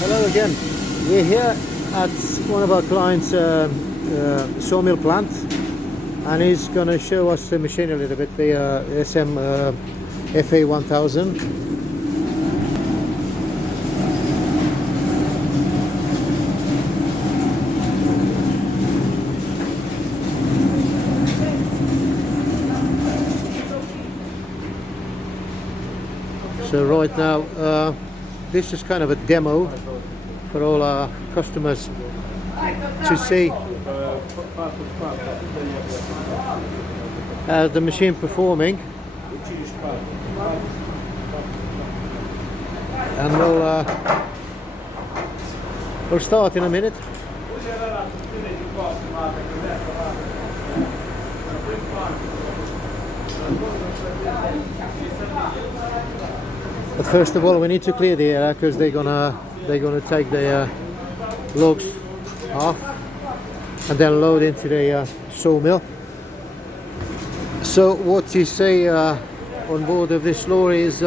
Hello again. We're here at one of our clients' sawmill plant, and he's going to show us the machine a little bit, the Smfa 1000. So right now, this is kind of a demo for all our customers to see the machine performing, and we'll start in a minute. But first of all, we need to clear the area because they're gonna take the logs off and then load into the sawmill. So what you see on board of this lorry is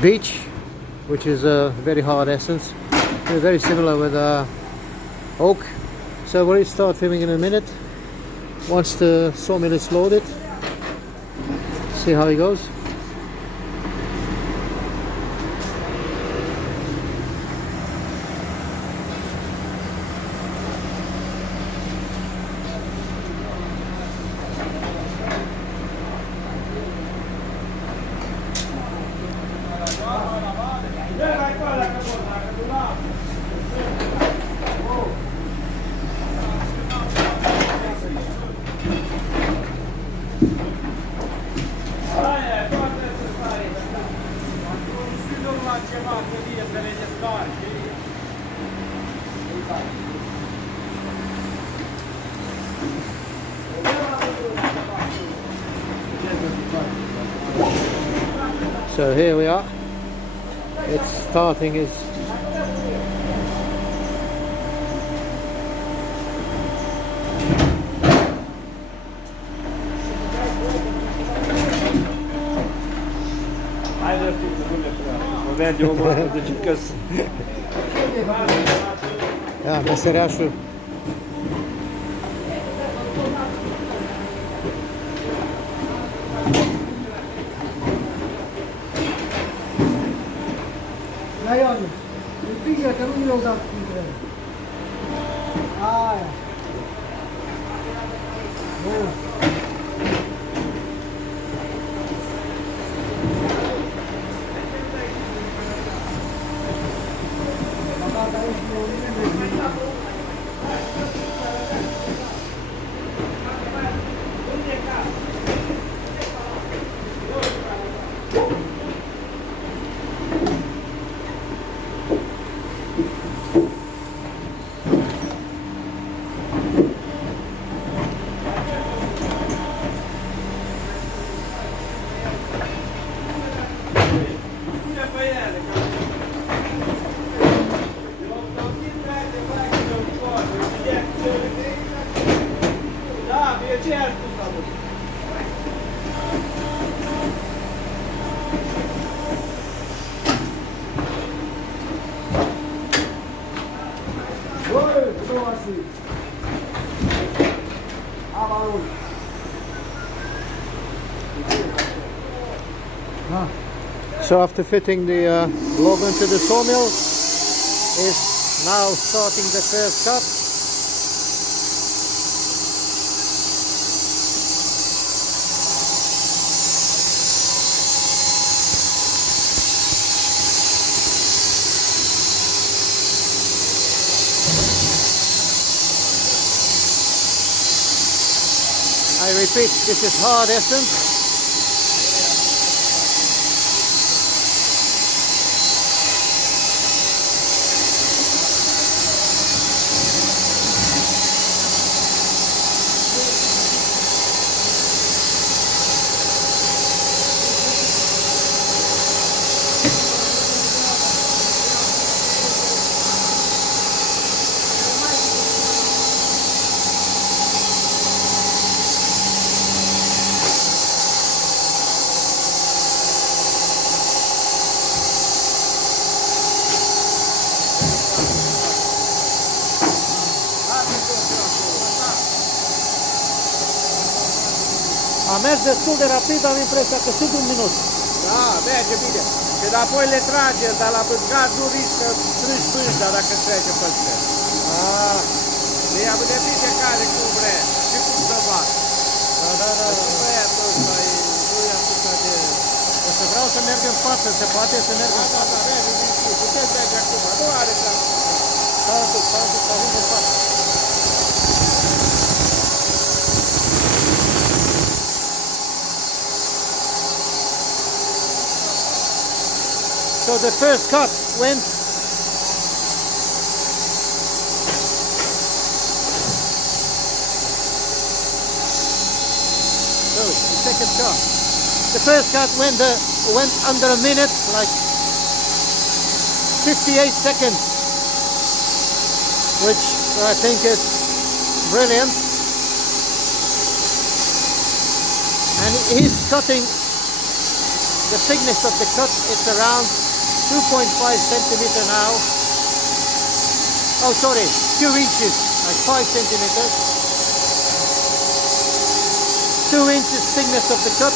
beech, which is a very hard essence. They're very similar with oak. So we'll start filming in a minute once the sawmill is loaded. See how it goes. So here we are. It's starting its ja, meseleașul. La Ion, împinge că nu mi-au dat printre. Aia. Bun. So after fitting the log into the sawmill, is now starting the first cut. I repeat, this is hard essence. A mers destul de rapid, am impresia că sub un minut. Da, merge bine. Și apoi le trage, dar la băzgat nu riscă strângi bânda dacă trece peste. Ah, E am de fiecare cum vrea și cum să fac. da. Și băiatul ăsta nu e atâta de... O să vreau să merg în față, se poate să merg în față? Da, merge din zi. Puteți merge acum, nu are treabă. Stai un pic, să ajung în față. So the first cut went the second cut. The first cut went under a minute, like 58 seconds, which I think is brilliant. And he's cutting, the thickness of the cut is around 2.5 centimeter now. Oh, sorry, 2 inches, like 5 centimeters. 2 inches thickness of the cut.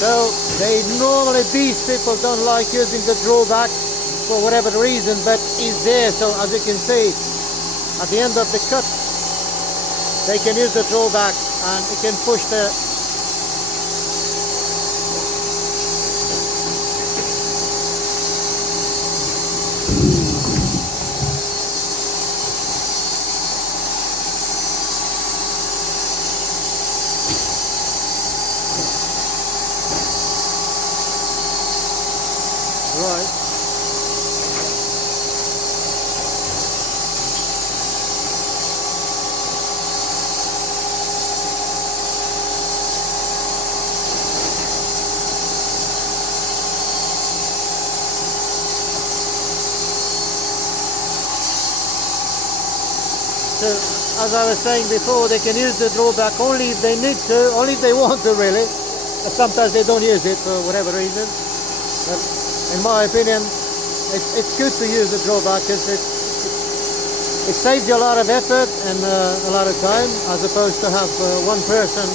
So normally these people don't like using the drawback for whatever reason, but it's there. So as you can see, at the end of the cut, they can use the drawback and it can push the right. So, as I was saying before, they can use the drawback only if they need to, only if they want to really. But sometimes they don't use it for whatever reason. But in my opinion, it's good to use the drawback because it saves you a lot of effort and a lot of time, as opposed to have one person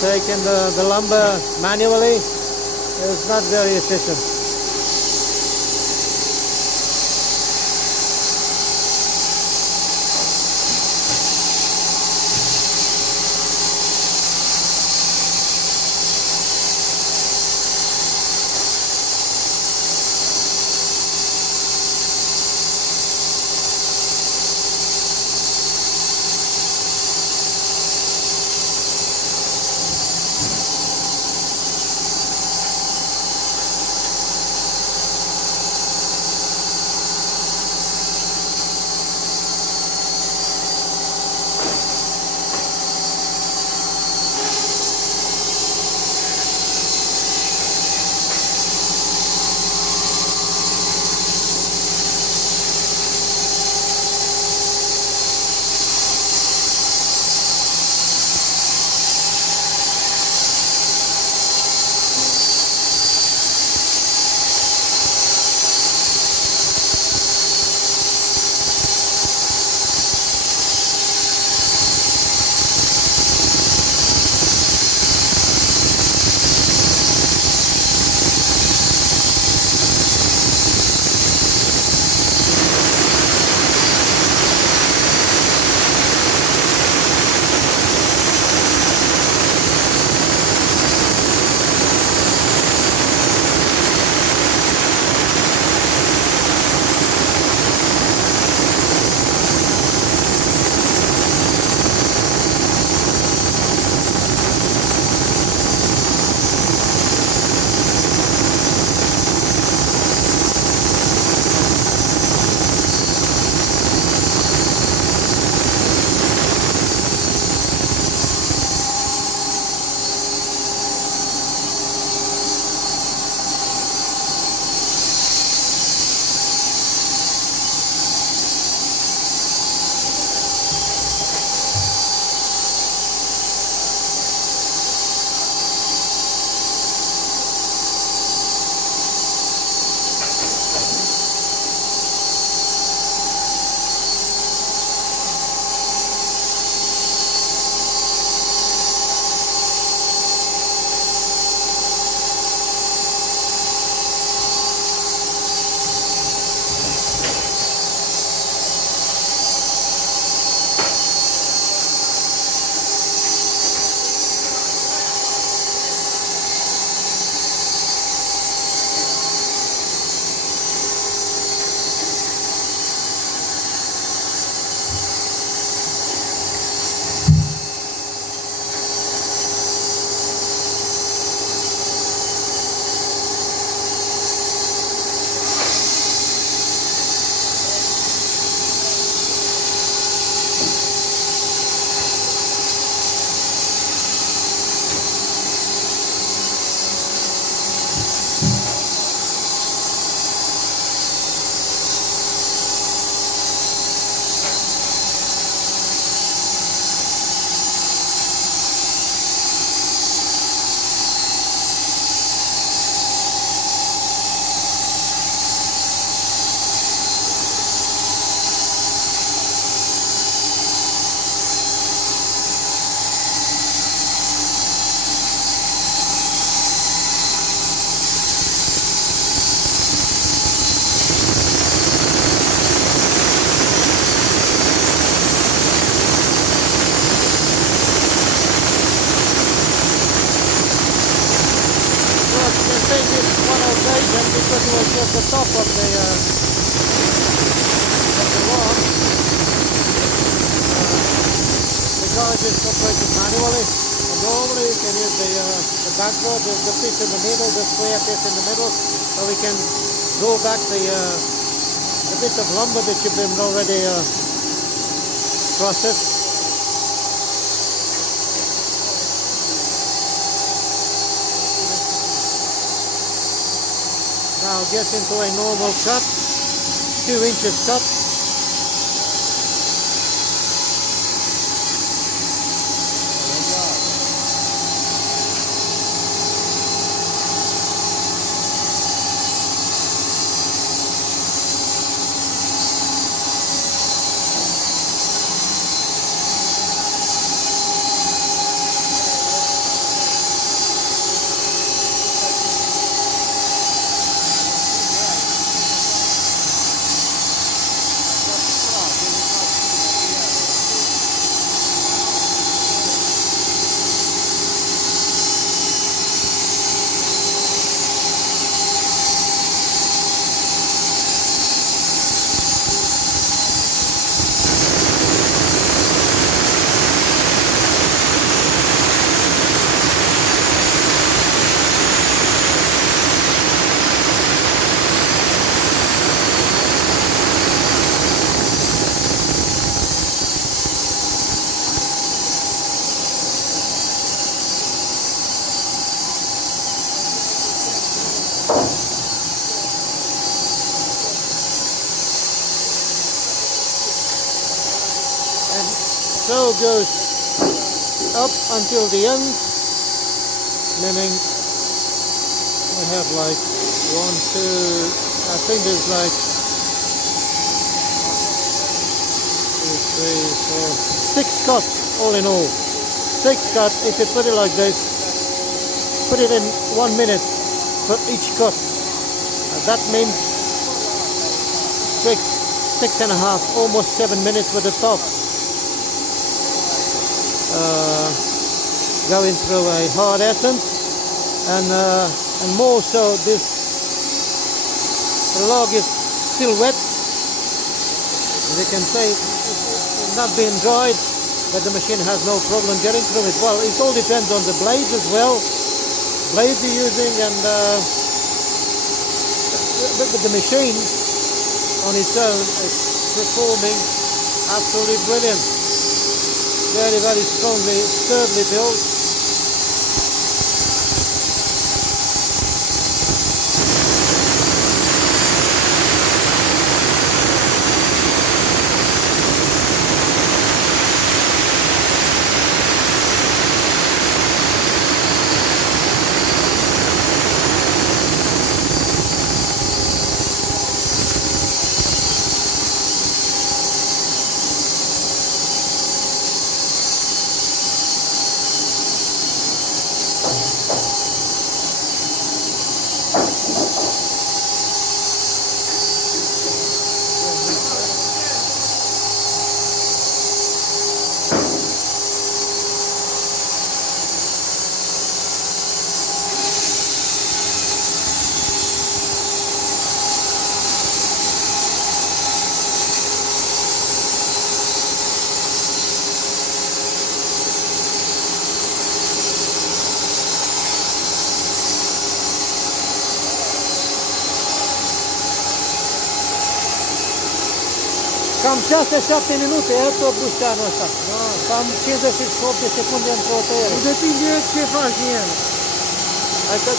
taking the lumber manually. It's not very efficient. was just the top of the bar. The guy just operated manually. And normally you can use the backboard, the piece in the middle, the square piece in the middle, so we can go back the bit of lumber that you've been already processed. Now get into a normal cut, 2 inches cut. So goes up until the end, meaning we have like 1, 2, I think there's like 2, 3, 4, 6 cuts all in all. 6 cuts. If you put it like this, put it in 1 minute for each cut. That means 6.5, almost 7 minutes with the top. Going through a hard essence, and more so this log is still wet. As you can see, it's not being dried, but the machine has no problem getting through it. Well, it all depends on the blades as well, blades you're using, and but the machine on its own is performing absolutely brilliant. Very, very strongly, sturdily built. Cam 6-7 minute tot bușteanul ăsta. Cam 58 de secunde într-o tăiere. Depinde ce faci din el.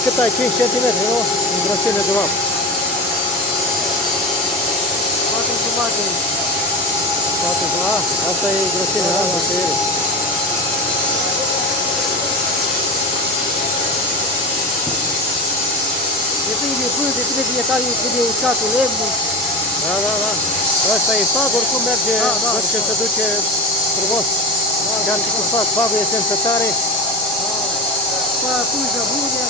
Cât ai? 5 cm, nu? În grosime de lapă. 4 jumate. Asta e grosimea de tăiere. Depinde de fiecare cât de uscat lemnul. Da. Asta e fag, oricum merge, văd că se duce frumos. Chiar și cu fag, fagul este în tătare. Pârjă bune.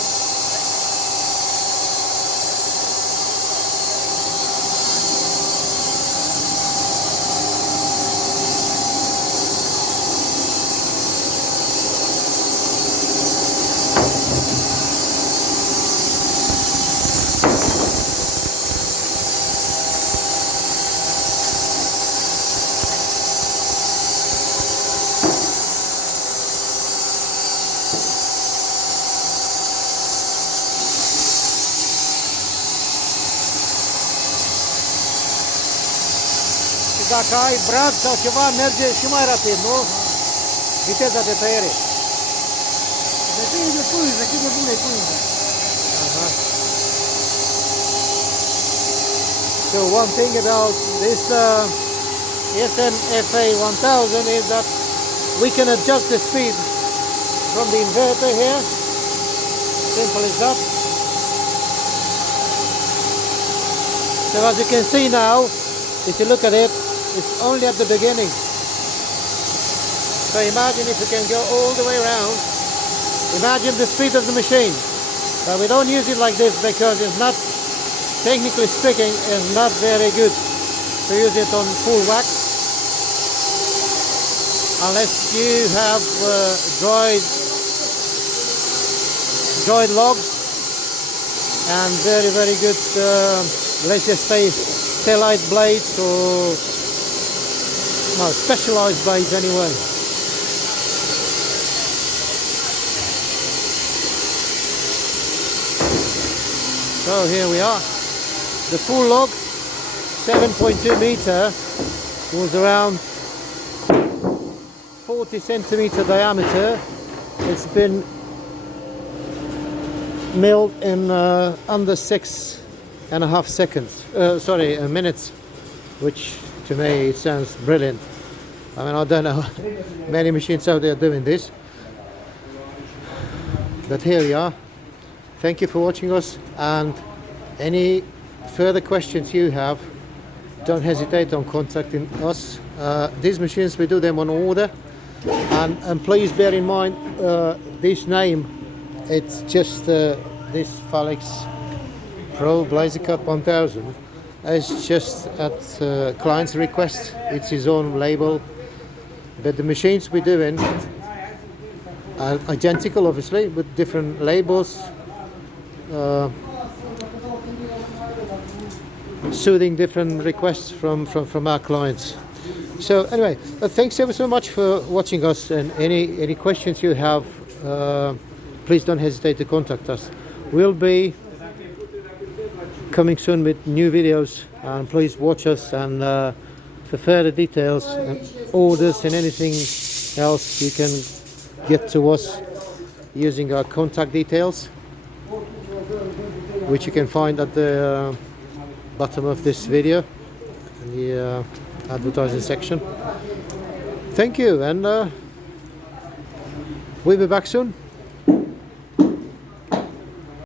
dacă ai brad sau ceva, merge și mai rapid, nu? Viteza de tăiere. Depinde de pânză, cât de bună e pânză. Uh-huh. So one thing about this Smfa 1000 is that we can adjust the speed from the inverter here. Simple as that. So as you can see now, if you look at it, it's only at the beginning. So imagine if you can go all the way around. Imagine the speed of the machine. But we don't use it like this because it's not, technically speaking, it's not very good to use it on full wax. Unless you have dried logs and very, very good, let's just say, stellite blades or specialized blades anyway. So here we are. The full log, 7.2 meter, was around 40 centimeter diameter. It's been milled in under 6.5 seconds. Minutes, which to me it sounds brilliant. I mean, I don't know many machines out there doing this, but here we are. Thank you for watching us, and any further questions you have, don't hesitate on contacting us. These machines, we do them on order, and please bear in mind this name, it's just this Falix Pro Blazer Cut 1000. It's just at client's request, it's his own label, but the machines we're doing are identical, obviously, with different labels, suiting different requests from our clients. So anyway, thanks ever so much for watching us, and any questions you have, please don't hesitate to contact us. We'll be coming soon with new videos, and please watch us, and for further details and orders and anything else, you can get to us using our contact details, which you can find at the bottom of this video in the advertising section. Thank you, and we'll be back soon.